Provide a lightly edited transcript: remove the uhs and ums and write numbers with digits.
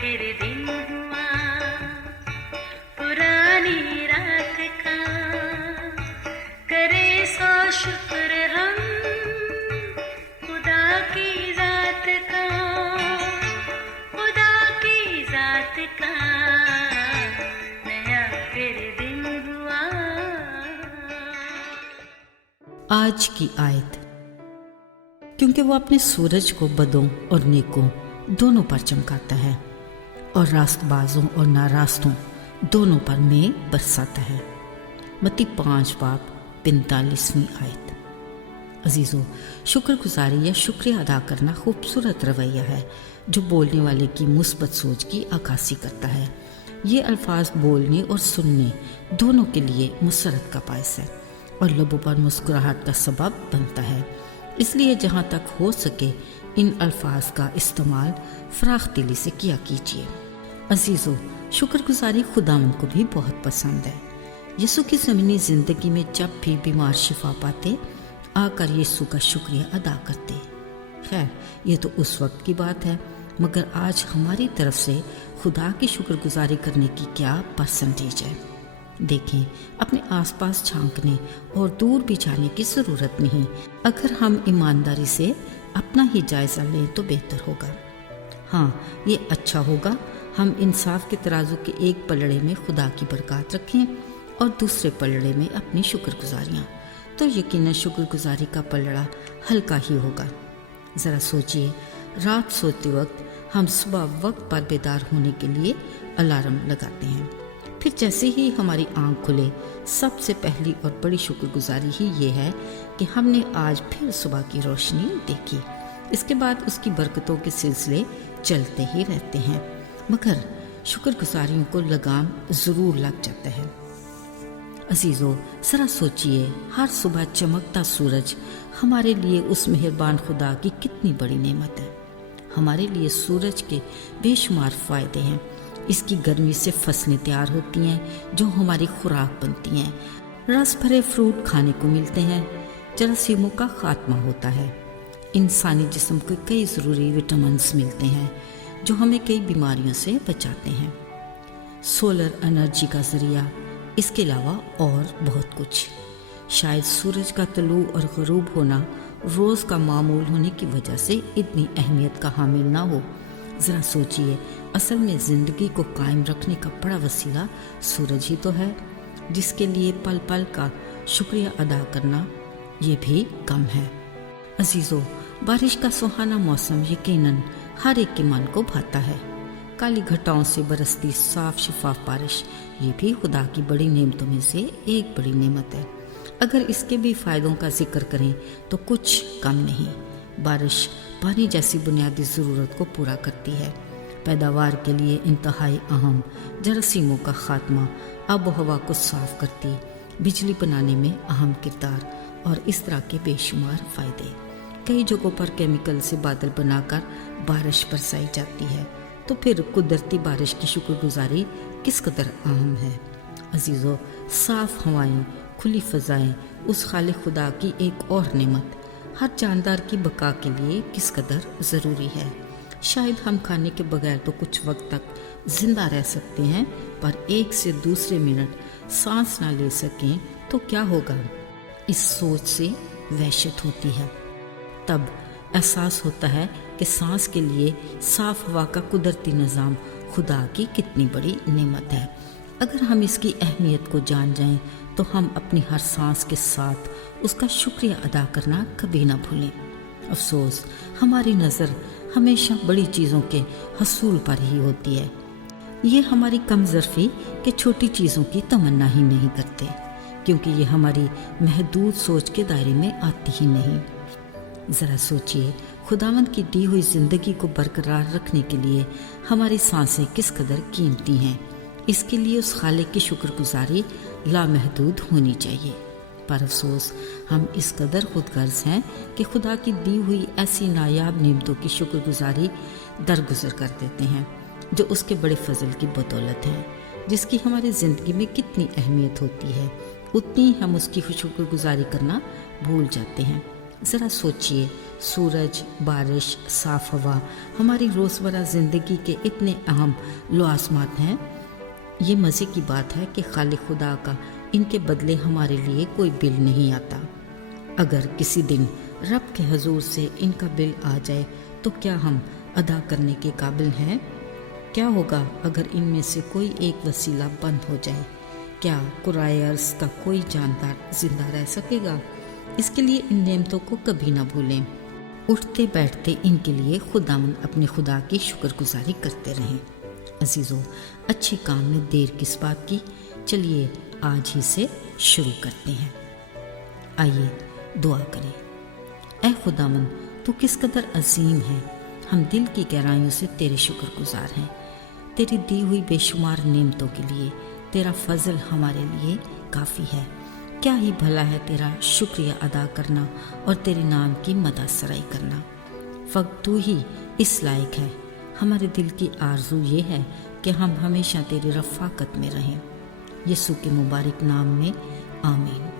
फिर दिन हुआ पुरानी रात का, करे सो शुक्र हम खुदा की जात का, खुदा की जात का, नया फिर दिन हुआ। आज की आयत। क्योंकि वो अपने सूरज को बदों और नेकों दोनों पर चमकाता है और रास्तबाजों और नारास्तों दोनों पर मेघ बरसाता है। मत्ती 5:45 आयत। अजीज़ों, शुक्रगुजारी या शुक्रिया अदा करना खूबसूरत रवैया है जो बोलने वाले की मुस्बत सोच की अक्कासी करता है। ये अल्फाज बोलने और सुनने दोनों के लिए मुसरत का बायस है और लबों पर मुस्कुराहट का सबब बनता है। इसलिए जहाँ तक हो सके इन अल्फाज का इस्तेमाल फराख दिली से किया कीजिए। अजीज़ों, शुक्रगुजारी खुदावंद को भी बहुत पसंद है। यीशु की ज़मीनी ज़िंदगी में जब भी बीमार शिफा पाते, आकर यीशु का शुक्रिया अदा करते। खैर, ये तो उस वक्त की बात है, मगर आज हमारी तरफ से खुदा की शुक्रगुजारी करने की क्या परसेंटेज है। देखें, अपने आसपास झांकने और दूर भी जाने की ज़रूरत नहीं। अगर हम ईमानदारी से अपना ही जायज़ा लें तो बेहतर होगा। हाँ, ये अच्छा होगा हम इंसाफ के तराजू के एक पलड़े में खुदा की बरकत रखें और दूसरे पलड़े में अपनी शुक्रगुजारियाँ, तो यकीनन शुक्रगुजारी का पलड़ा हल्का ही होगा। ज़रा सोचिए, रात सोते वक्त हम सुबह वक्त पर बेदार होने के लिए अलार्म लगाते हैं। फिर जैसे ही हमारी आँख खुले, सबसे पहली और बड़ी शुक्रगुजारी ही ये है कि हमने आज फिर सुबह की रोशनी देखी। इसके बाद उसकी बरकतों के सिलसिले चलते ही रहते हैं, मगर शुक्रगुजारियों को लगाम ज़रूर लग जाता है। अजीज़ों, ज़रा सोचिए, हर सुबह चमकता सूरज हमारे लिए उस मेहरबान खुदा की कितनी बड़ी नेमत है। हमारे लिए सूरज के बेशुमार फ़ायदे हैं। इसकी गर्मी से फसलें तैयार होती हैं जो हमारी खुराक बनती हैं। रस भरे फ्रूट खाने को मिलते हैं। जरासीमों का खात्मा होता है। इंसानी जिस्म को कई ज़रूरी विटामिन्स मिलते हैं जो हमें कई बीमारियों से बचाते हैं। सोलर एनर्जी का ज़रिया, इसके अलावा और बहुत कुछ। शायद सूरज का तलू और ग़रूब होना रोज़ का मामूल होने की वजह से इतनी अहमियत का हामिल ना हो। ज़रा सोचिए, असल में ज़िंदगी को कायम रखने का बड़ा वसीला सूरज ही तो है, जिसके लिए पल पल का शुक्रिया अदा करना ये भी कम है। अजीज़ों, बारिश का सुहाना मौसम यकीनन हर एक के मन को भाता है। काली घटाओं से बरसती साफ शिफाफ बारिश, ये भी खुदा की बड़ी नेमतों में से एक बड़ी नेमत है। अगर इसके भी फ़ायदों का जिक्र करें तो कुछ कम नहीं। बारिश पानी जैसी बुनियादी ज़रूरत को पूरा करती है। पैदावार के लिए इंतहाई अहम। जरासीमों का खात्मा, आबो हवा को साफ करती, बिजली बनाने में अहम किरदार और इस तरह के बेशुमार फ़ायदे। कई जगहों पर केमिकल से बादल बनाकर बारिश बरसाई जाती है, तो फिर कुदरती बारिश की शुक्रगुजारी किस कदर अहम है। अजीज़ों, साफ़ हवाएं, खुली फ़ज़ाएं उस खालिक खुदा की एक और नेमत हर जानदार की बका के लिए किस कदर ज़रूरी है। शायद हम खाने के बगैर तो कुछ वक्त तक ज़िंदा रह सकते हैं, पर एक से दूसरे मिनट सांस ना ले सकें तो क्या होगा। इस सोच से वहशत होती है। तब एहसास होता है कि सांस के लिए साफ़ हवा का कुदरती निज़ाम खुदा की कितनी बड़ी नेमत है। अगर हम इसकी अहमियत को जान जाएं तो हम अपनी हर सांस के साथ उसका शुक्रिया अदा करना कभी ना भूलें। अफसोस, हमारी नज़र हमेशा बड़ी चीज़ों के हसूल पर ही होती है। ये हमारी कमज़रफ़ी के छोटी चीज़ों की तमन्ना ही नहीं करते, क्योंकि ये हमारी महदूद सोच के दायरे में आती ही नहीं। ज़रा सोचिए, खुदावंद की दी हुई ज़िंदगी को बरकरार रखने के लिए हमारी सांसें किस कदर कीमती हैं। इसके लिए उस खालिक की शुक्रगुजारी लामहदूद होनी चाहिए। पर अफसोस, हम इस कदर खुदगर्ज हैं कि खुदा की दी हुई ऐसी नायाब नेमतों की शुक्रगुजारी दरगुजर कर देते हैं जो उसके बड़े फजल की बदौलत है, जिसकी हमारी ज़िंदगी में कितनी अहमियत होती है, उतनी हम उसकी शुक्रगुजारी करना भूल जाते हैं। ذرا سوچئے، سورج، بارش، صاف ہوا ہماری روزمرہ زندگی کے اتنے اہم لوازمات ہیں۔ یہ مزے کی بات ہے کہ خالق خدا کا ان کے بدلے ہمارے لیے کوئی بل نہیں آتا۔ اگر کسی دن رب کے حضور سے ان کا بل آ جائے تو کیا ہم ادا کرنے کے قابل ہیں؟ کیا ہوگا اگر ان میں سے کوئی ایک وسیلہ بند ہو جائے؟ کیا قرائے ارض کا کوئی جاندار زندہ رہ سکے گا؟ اس کے لیے ان نعمتوں کو کبھی نہ بھولیں۔ اٹھتے بیٹھتے ان کے لیے خداوند اپنے خدا کی شکر گزاری کرتے رہیں۔ عزیزو، اچھے کام میں دیر کس بات کی؟ چلیے آج ہی سے شروع کرتے ہیں۔ آئیے دعا کریں۔ اے خداوند، تو کس قدر عظیم ہے، ہم دل کی گہرائیوں سے تیرے شکر گزار ہیں۔ تیری دی ہوئی بے شمار نعمتوں کے لیے تیرا فضل ہمارے لیے کافی ہے۔ کیا ہی بھلا ہے تیرا شکریہ ادا کرنا اور تیرے نام کی مدح سرائی کرنا۔ فقط تو ہی اس لائق ہے۔ ہمارے دل کی آرزو یہ ہے کہ ہم ہمیشہ تیری رفاقت میں رہیں۔ یسوع کے مبارک نام میں آمین۔